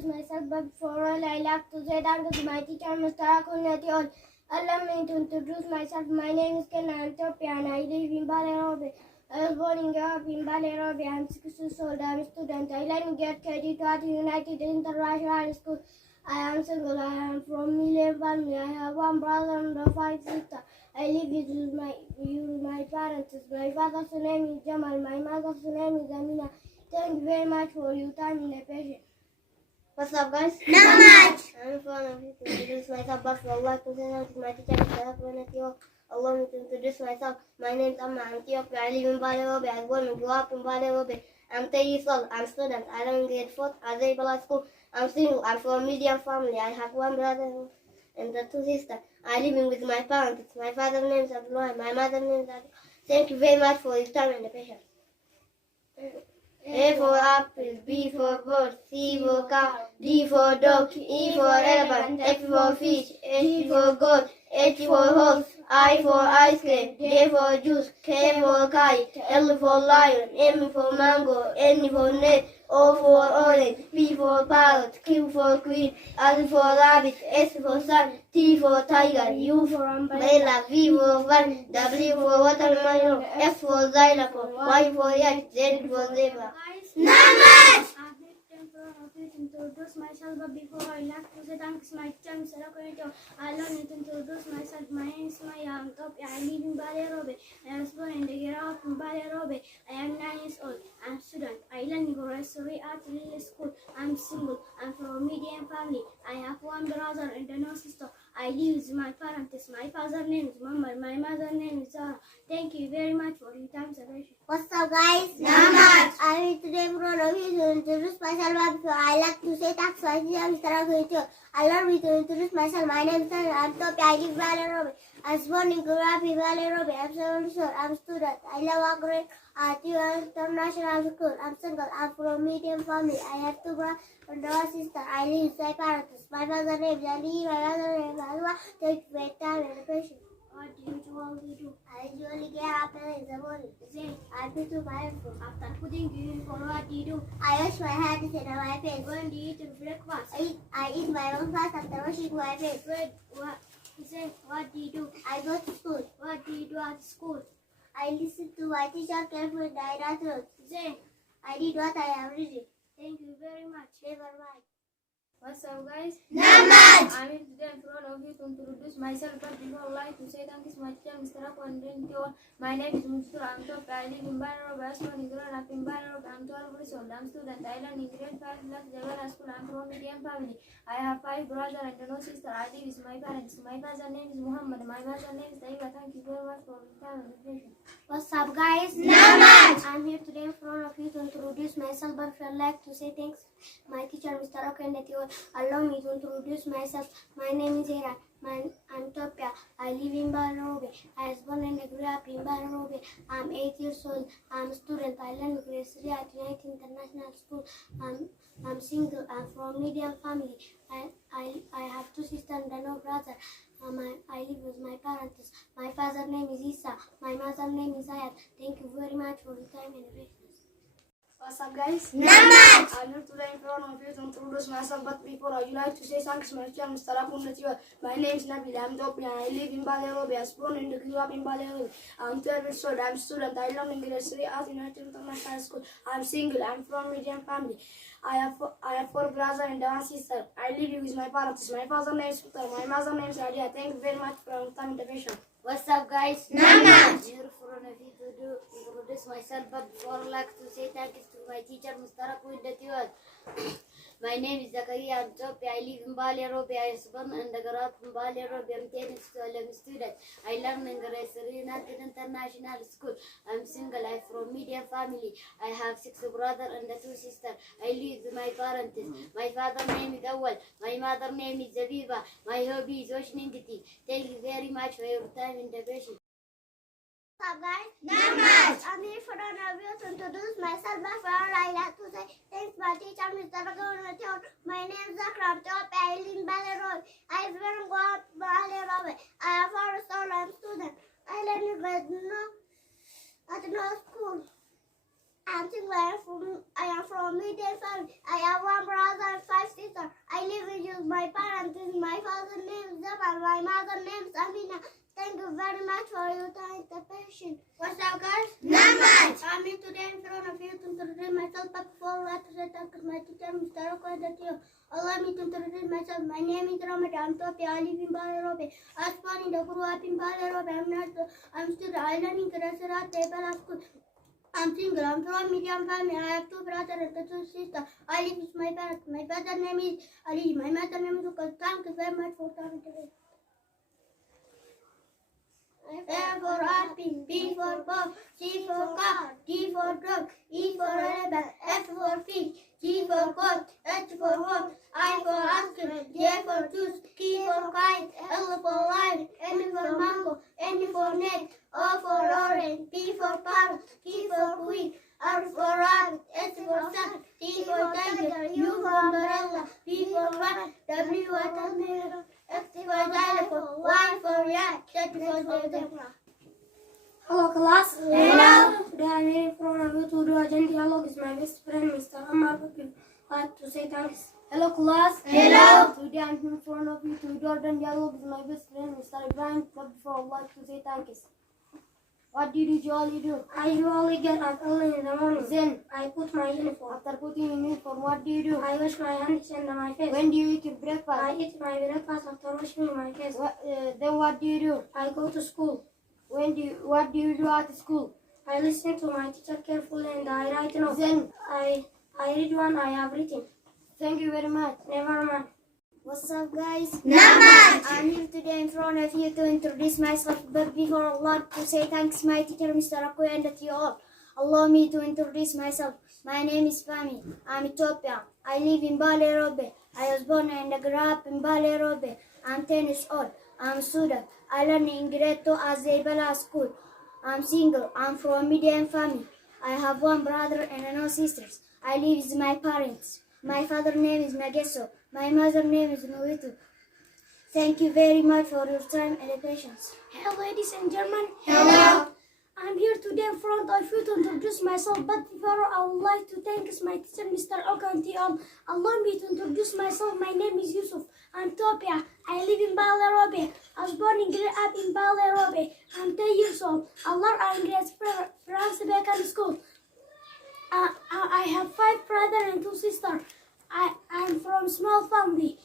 introduce myself, but before all, I like to say thank you to my teacher, Mr. Akunati. Allow me to introduce myself. My name is Ken Antopia and I live in Balerobe. I was born in Europe in Balerobe. I'm 6 years old. I'm a student. I learn get KD to United International School. I am single. I am from Million family. I have one brother and 5 sisters. I live with my parents. My father's name is Jamal. My mother's name is Amina. Thank you very much for your time and patience. What's up, guys? Not much. I'm from to introduce myself, but for Allah to say to my teacher, Mr. Allow me to introduce myself. My name is Amma. I'm Ethiopia. I live in Balerobe. I was born and grew up in Balerobe. I'm 10 years old. I'm a student. I don't grade 4 at Zabala School. I'm single. I'm from a medium family. I have one brother and 2 sisters. I live in with my parents. My father's name is Abdullah. My mother's name is Abdullah. Thank you very much for your time and patience. A for apple, B for bird, C for cow, D for dog, E for elephant, F for fish, H for goat, H for horse, I for ice cream, J for juice, K for kite, L for lion, M for mango, N for net, O for orange, P for parrot, Q for queen, R for rabbit, S for sun, T for tiger, U for umbrella, V for van, W for watermelon, X for xylophone, Y for yak, Z for zebra. Not much. Introduce myself, but before I like to say thanks my teacher, Mr. Akunati. I learned to introduce myself. My name is Maya Antopia. I live in Balerobe. I was born and grew up in Balerobe. I am 9 years old. I'm a student. I learn in grocery at Lily School. I'm single. I'm from a medium family. I have one brother and no sister. I live with my parents. My father's name is Muhammad. My mother's name is Zara. Thank you very much for your time and patience. What's up, guys? Not much. I'm today from Ravi to introduce myself. Before I like to say thanks my teacher, Mr. Akunati. Allow me to introduce myself. My name is Antopia. I live in Balerobe. I was born in Gurapi, Balerobe. I'm 7 years old. I'm a student. I love working at International School. I'm single. I'm from a medium family. I have 2 brothers and 1 sister. I live with my parents. My father's name is Ali. My mother's name is Alwa. Thank you for your time and patience. What do you usually do? I usually get up in the morning. Then, I put to my phone. after putting uniform, what do you do? I wash my hands and my face. When do you eat breakfast? I eat my breakfast after washing my face. What do you do? I go to school. What do you do at school? I listen to my teacher carefully and I write notes. Then, I read what I am reading. thank you very much. Never mind. What's up, guys? Not much. I'm here today in front of you to introduce myself, but before I like to say thank you to my teacher, Mr. Akunati. My name is Mr. Antop. I live in Balerobe. I was born and grown up in Balerobe. I'm 12 years old. I'm a student. I learn in grade 5 class Jagana School. I'm from a medium family. I have 5 brothers and no sister. I live with my parents. My father's name is Muhammad. My mother's name is Taiba. Thank you very much for your time and attention. What's up, guys? Not much. I'm here today in front of you to introduce myself, but I'd like to say thanks my teacher, Mr. Akunati. Allow me to introduce myself. My name is Hera. I'm Topia. I live in Balerobe. I was born and grew up in Balerobe. I'm 8 years old. I'm a student. I learn grade 3 at United International School. I'm single. I'm from medium family. I have 2 sisters and no brother. I live with my parents. My father's name is Isa. My mother's name is Ayat. Thank you very much for your time and patience. What's up, guys? Not much. I'm here today in front of you to introduce myself, but before I would like to say thanks to my teacher, Mr. Akunati. My name is Nabil. I'm Ethiopian. I live in Balerobe. I was born and grew up in Balerobe. I'm 12 years old. I'm a student. I learn in grade 3 at United International School. I'm single. I'm from medium family. I have 4 brothers and 1 sister. I live with my parents. My father's name is Peter. My mother's name is Adia. Thank you very much for your time and attention. What's up, guys? Not much. Here for a few to introduce myself, but before I like to say thank you to my teacher, Mr. Akunati. My name is Zakaria Antopia. I live in Balerobe. I was born and grew up in Balerobe. I'm 10 years old. I'm a student. I learn in grade 3 United International School. I'm single. I'm from medium family. I have 6 brothers and 2 sisters. I live with my parents. My father's name is Awal. My mother's name is Zabiba. My hobby is watching TV. Thank you very much for your time and attention. What's up, guys? Not much. I'm here for an review to introduce myself. Before I like to say thanks my teacher, Mr. Akunati. My name is Zakram Top. I live in Balerobe. I was born and grew up in Balerobe. I have 4 years old. I'm a student. I learn in grade at no school. I'm single. I am from medium family. I have one brother and 5 sisters. I live with my parents. My father's name is Zaman. My mother's name is Amina. Thank you very much for your time and patience. What's up, guys? Not much. I'm here today in front of you to introduce myself, but before I to say thank you to my teacher, Mr. Okoye. Allow me to introduce myself. My name is Ramadan. I'm Topi. I live in Balerobe. I was born in the grew up in Balerobe. I'm still learning Rasera Table School. I'm single. I'm from medium family. I have 2 brothers and 2 sisters. I live with my parents. My father's name is Ali. My mother's name is Ukal. Thank you very much for coming today. A for apple, B for ball, C for car, D for dog, E for elephant, F for fish, G for goat, H for horse, I for ice cream, J for juice, K for kite, L for lion, N for mango, N for net, O for orange, P for parrot, Q for queen, R for rabbit, S for sun, T for tiger, U for umbrella, V for rat, W for watermelon, X for xylophone, Y for yak, Z for zebra. Hello class. Hello. Today I'm here in front of you to do a gentle dialogue with my best friend Mr. Ammar. I'd like to say thanks. Hello class. Hello. Today I'm here in front of you to do a dialogue with my best friend Mr. Ibrahim. But before I'd like to say thanks. What did you usually do? I usually get up early in the morning. Then I put my uniform. after putting in uniform, what do you do? I wash my hands and my face. When do you eat your I breakfast? eat my breakfast after washing my face. Then what do you do? I go to school. What do you do at school? I listen to my teacher carefully and I write notes. Then I read one I have written. thank you very much. Never mind. What's up, guys? Not much. I'm here today in front of you to introduce myself, but before I want to say thanks to my teacher, Mr. Okoye, and to you all. Allow me to introduce myself. My name is Fami. I'm Ethiopian. I live in Balerobe. I was born and grew up in Balerobe. I'm 10 years old. I'm a student. I learn in grade 2 at Zebala School. I'm single. I'm from a medium family. I have 1 brother and no sisters. I live with my parents. My father's name is Nageso. My mother's name is Nuitu. Thank you very much for your time and patience. Hello ladies and gentlemen. Hello. I'm here today in front of you to introduce myself, but before I would like to thank my teacher, Mr. Okanti. Allow me to introduce myself. My name is Yusuf. I'm Topia. I live in Balerobe. I was born and grew up in Balerobe. I'm 10 years old. I learn in grade France Beacon School. I have 5 brothers and 2 sisters. I'm from small family.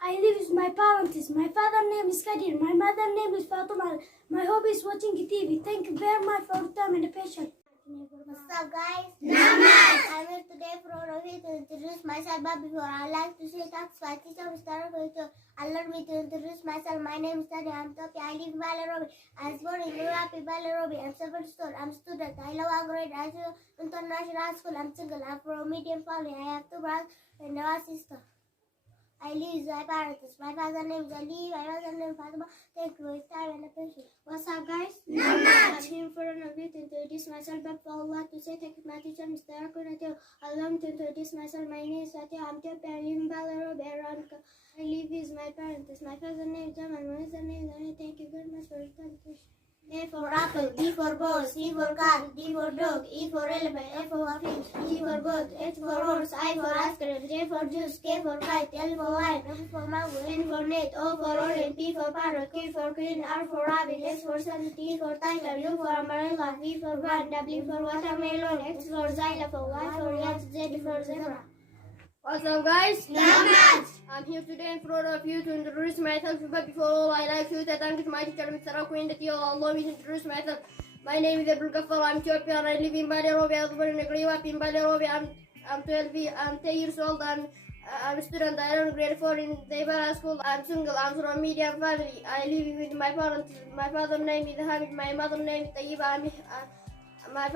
I live with my parents. My father's name is Kadir. My mother's name is Fatuma. My hobby is watching TV. Thank you very much for your time and patience. What's up, guys? Not much. I'm here today for all of you to introduce myself, but before I like to say thanks to my teacher, Mr. Okoye. Allow me to introduce myself. My name is Tani. I'm Topi. I live in Balerobe. I was born and grew up in Balerobe. I'm 7 years old. I'm a student. I love our grade. I do international school. I'm single. I'm from a medium family. I have 2 brothers and 1 sister. I live with my parents. My father's name is Ali. My mother's name is Fatima. Thank you for your time and attention. What's up, guys? Not much. I'm here in front of you to introduce myself, but I would like to say thank you to my teacher, Mr. Okoye. Allow me to introduce myself. My name is Satya. I'm Ethiopian. I live in Balerobe. I live with my parents. My father's name is Jamal. My mother's name is Annie. Thank you very much for your time. A for apple, B for ball, C for cat, D for dog, E for elephant, F for fish, G for goat, H for horse, I for ice cream, J for juice, K for kite, L for lion, M for mango, N for net, O for orange, P for parrot, Q for queen, R for rabbit, S for sun, T for tiger, U for umbrella, V for van, W for watermelon, X for xylophone, Y for yak, Z for zebra. What's up, guys? Not much. I'm here today in front of you to introduce myself, but before all, I like to say thank you to my teacher, Mr. Okoye, and allow me to introduce myself. My name is Abdul Ghaffar. I'm Ethiopian. I live in Balerobe. I was born and grew up in Balerobe. I'm 10 years old. I'm a student. I learn grade 4 in Zebala School. I'm single. I'm from a medium family. I live with my parents. My father's name is Hamid. My mother's name is Tayyiba. My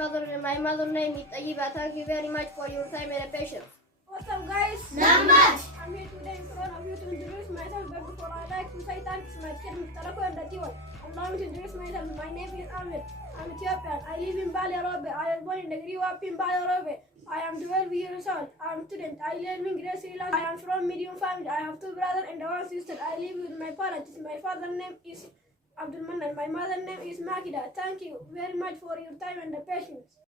mother's name is Tayyiba. Thank you very much for your time and patience. What's up, guys? Not much. I'm here today in front of you to introduce myself, but before I like to say thanks to my teacher, Mr. Okoye, and you. Allow me to introduce myself. My name is Ahmed. I'm Ethiopian. I live in Balerobe. I was born and grew up in Balerobe. I am 12 years old. I am a student. I live in grade 3. I am from medium family. I have 2 brothers and 1 sister. I live with my parents. My father's name is Abdul Manan. My mother's name is Makida. Thank you very much for your time and patience.